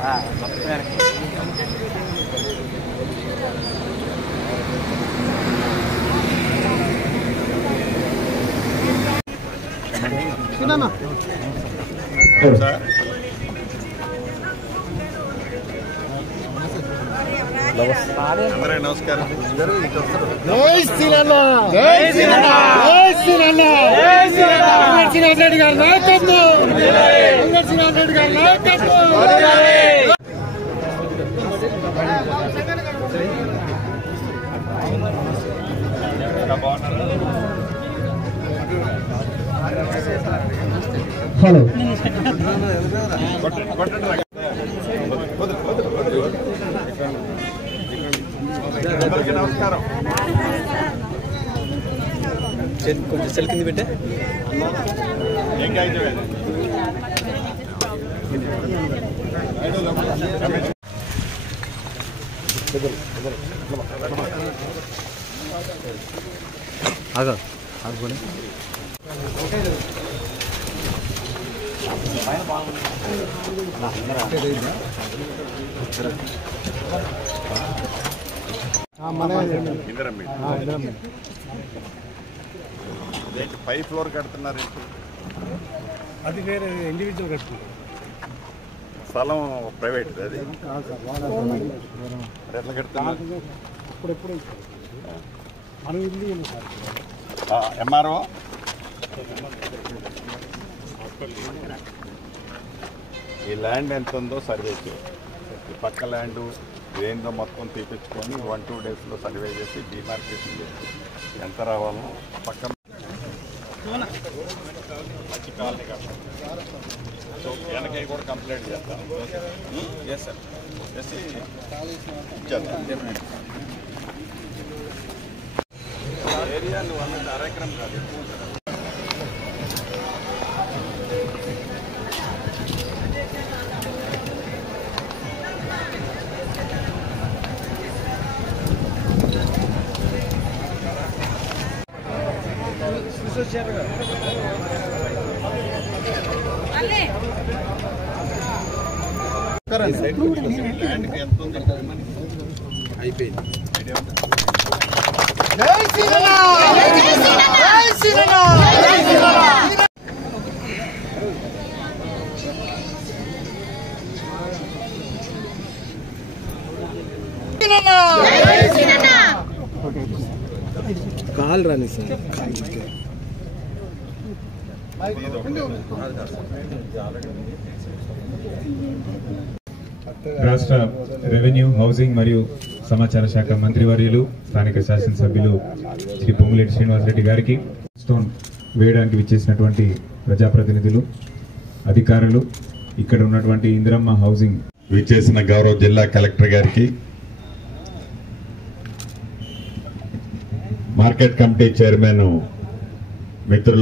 నమస్కారం. హలో అందరికీ నమస్కారం. కొంచెం సెల్ కింద పెట్టే ఏం కాగితం ఆగా ఆగుపోయి పై ఫ్లోర్ కడుతున్నారు. అది వేరే ఇండివిజువల్ కట్టుకుంటారు. స్థలం ప్రైవేట్ అది ఎట్లా కడుతున్నారు? అప్పుడెప్పుడు మనం ఇల్లు ఎంఆర్ఓ ఈ ల్యాండ్ ఎంత ఉందో సర్వే చేయాలి. ఈ పక్క ల్యాండ్ ఏందో మొత్తం తీపించుకొని 1-2 డేస్లో సర్వే చేసి డిమార్కేషన్ చేసి ఎంత రావాలో పక్క మంచి కాలనీ కట్టాలి. సో వెనకై కూడా కంప్లైంట్ చేస్తాను. ఎస్ సార్ చేసి ఇచ్చేద్దాం. ఏరియా నువ్వు అన్నట్టు అరెకరం కాదు, ఎక్కువ ఉంటుంది. ల్యాండ్కి ఎంత ఉంది అయిపోయింది. కాల్ రాని సార్. రాష్ట్ర రెవెన్యూ, హౌసింగ్ మరియు సమాచార శాఖ మంత్రివర్యులు, స్థానిక శాసనసభ్యులు శ్రీ పొంగులేటి శ్రీనివాసరెడ్డి గారికి, స్టోన్ వేయడానికి విచ్చేసినటువంటి ప్రజాప్రతినిధులు, అధికారులు, ఇక్కడ ఉన్నటువంటి ఇందిరమ్మ హౌసింగ్ విచ్చేసిన గౌరవ జిల్లా కలెక్టర్ గారికి, మార్కెట్ కమిటీ చైర్మన్ మిత్రులు